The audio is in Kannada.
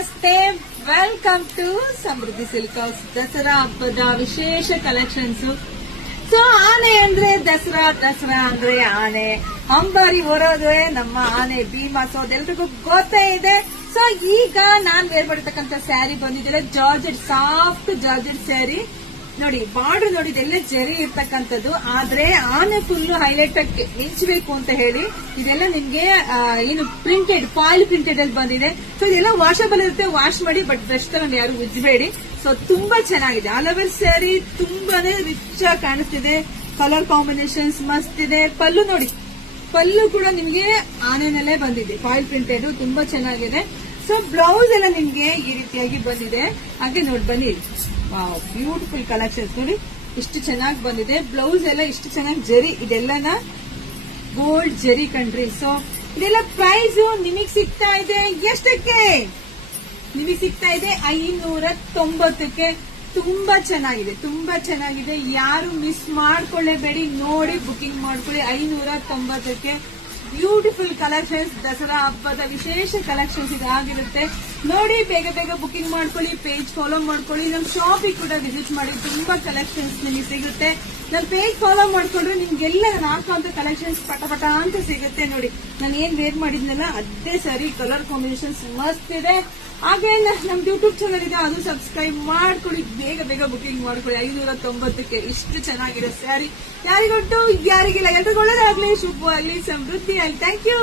ನಮಸ್ತೆ, welcome to Samruddhi silk house. Dasara ಹಬ್ಬದ ವಿಶೇಷ ಕಲೆಕ್ಷನ್ಸ್. ಸೊ ಆನೆ ಅಂದ್ರೆ ದಸರಾ, ದಸರಾ ಅಂದ್ರೆ ಆನೆ, ಅಂಬಾರಿ ಹೊರೋದೇ ನಮ್ಮ ಆನೆ ಭೀಮಾ. ಸೊ ಅದೆಲ್ರಿಗೂ ಗೊತ್ತೇ ಇದೆ. ಸೊ ಈಗ ನಾನ್ ವೇರ್ ಮಾಡಿರ್ತಕ್ಕಂಥ ಸ್ಯಾರಿ ಬಂದಿದೆ, ಜಾರ್ಜೆಟ್, ಸಾಫ್ಟ್ ಜಾರ್ಜೆಟ್ ಸ್ಯಾರಿ. ನೋಡಿ ಬಾರ್ಡರ್ ನೋಡಿ, ಇದೆಲ್ಲ ಜರಿ ಇರ್ತಕ್ಕಂಥದ್ದು. ಆದ್ರೆ ಆನೆ ಫುಲ್ ಹೈಲೈಟ್ ಆಗಿ ಮಿಂಚಬೇಕು ಅಂತ ಹೇಳಿ ಇದೆಲ್ಲ ನಿಮ್ಗೆ ಏನು ಪ್ರಿಂಟೆಡ್, ಫಾಯಿಲ್ ಪ್ರಿಂಟೆಡ್ ಅಲ್ಲಿ ಬಂದಿದೆ. ಸೊ ಇದೆಲ್ಲ ವಾಷಬಲ್ ಇರುತ್ತೆ, ವಾಶ್ ಮಾಡಿ, ಬಟ್ ಬ್ರಷ್ ತಗೊಂಡು ಯಾರು ಉಜ್ಬೇಡಿ. ಸೊ ತುಂಬಾ ಚೆನ್ನಾಗಿದೆ. ಆಲ್ ಓವರ್ ಸ್ಯಾರಿ ತುಂಬಾನೇ ರಿಚ್ ಆಗಿ ಕಾಣಿಸ್ತಿದೆ. ಕಲರ್ ಕಾಂಬಿನೇಷನ್ಸ್ ಮಸ್ತ್ ಇದೆ. ಪಲ್ಲು ನೋಡಿ, ಪಲ್ಲು ಕೂಡ ನಿಮ್ಗೆ ಆನೆನಲ್ಲೇ ಬಂದಿದೆ, ಫಾಯಿಲ್ ಪ್ರಿಂಟೆಡ್, ತುಂಬಾ ಚೆನ್ನಾಗಿದೆ. ಸೊ ಬ್ಲೌಸ್ ಎಲ್ಲ ನಿಮ್ಗೆ ಈ ರೀತಿಯಾಗಿ ಬಂದಿದೆ. ಹಾಗೆ ನೋಡಿ ಬನ್ನಿ, ಬ್ಯೂಟಿಫುಲ್ ಕಲೆಕ್ಷನ್ಸ್ ನೋಡಿ, ಇಷ್ಟು ಚೆನ್ನಾಗಿ ಬಂದಿದೆ. ಬ್ಲೌಸ್ ಎಲ್ಲ ಇಷ್ಟು ಚೆನ್ನಾಗಿ ಜರಿ, ಇದೆಲ್ಲನ ಗೋಲ್ಡ್ ಜರಿ ಕಣ್ರಿ. ಸೊ ಇದೆಲ್ಲ ಪ್ರೈಸ್ ನಿಮಗ್ ಸಿಗ್ತಾ ಇದೆ ಎಷ್ಟಕ್ಕೆ? ನಿಮಗೆ ಸಿಗ್ತಾ ಇದೆ 590ಕ್ಕೆ. ತುಂಬಾ ಚೆನ್ನಾಗಿದೆ, ತುಂಬಾ ಚೆನ್ನಾಗಿದೆ. ಯಾರು ಮಿಸ್ ಮಾಡ್ಕೊಳ್ಳೇಬೇಡಿ, ನೋಡಿ ಬುಕಿಂಗ್ ಮಾಡ್ಕೊಳ್ಳಿ. 590ಕ್ಕೆ ಬ್ಯೂಟಿಫುಲ್ ಕಲೆಕ್ಷನ್ಸ್. ದಸರಾ ಹಬ್ಬದ ವಿಶೇಷ ಕಲೆಕ್ಷನ್ಸ್ ಇದಾಗಿರುತ್ತೆ. ನೋಡಿ ಬೇಗ ಬೇಗ ಬುಕಿಂಗ್ ಮಾಡ್ಕೊಳ್ಳಿ, ಪೇಜ್ ಫಾಲೋ ಮಾಡ್ಕೊಳ್ಳಿ, ನಮ್ ಶಾಪಿಗೆ ಕೂಡ ವಿಸಿಟ್ ಮಾಡಿ. ತುಂಬಾ ಕಲೆಕ್ಷನ್ಸ್ ನಿಮಗೆ ಸಿಗುತ್ತೆ. ನಮ್ ಪೇಜ್ ಫಾಲೋ ಮಾಡ್ಕೊಂಡ್ರೆ ನಿಮ್ಗೆಲ್ಲ ನಾನು ಹಾಕುವಂತ ಕಲೆಕ್ಷನ್ಸ್ ಪಟ ಅಂತ ಸಿಗುತ್ತೆ. ನೋಡಿ ನಾನು ಏನ್ ವೇರ್ ಮಾಡಿದ್ನಲ್ಲ ಅದೇ ಸರಿ, ಕಲರ್ ಕಾಂಬಿನೇಷನ್ಸ್ ಮಸ್ತ್ ಇದೆ. ಹಾಗೆ ನಮ್ದು ಯೂಟ್ಯೂಬ್ ಚಾನಲ್ ಇದೆ, ಅದು ಸಬ್ಸ್ಕ್ರೈಬ್ ಮಾಡ್ಕೊಳ್ಳಿ. ಬೇಗ ಬೇಗ ಬುಕಿಂಗ್ ಮಾಡ್ಕೊಳ್ಳಿ. 590ಕ್ಕೆ ಇಷ್ಟು ಚೆನ್ನಾಗಿರೋ ಸ್ಯಾರಿ. ಯಾರಿಗೊಟ್ಟು ಯಾರಿಗಿಲ್ಲ, ಎಲ್ರಿಗೂ ಒಳ್ಳೇದಾಗ್ಲಿ, ಶುಭವಾಗ್ಲಿ, ಸಮೃದ್ಧಿ ಆಗ್ಲಿ. Thank you.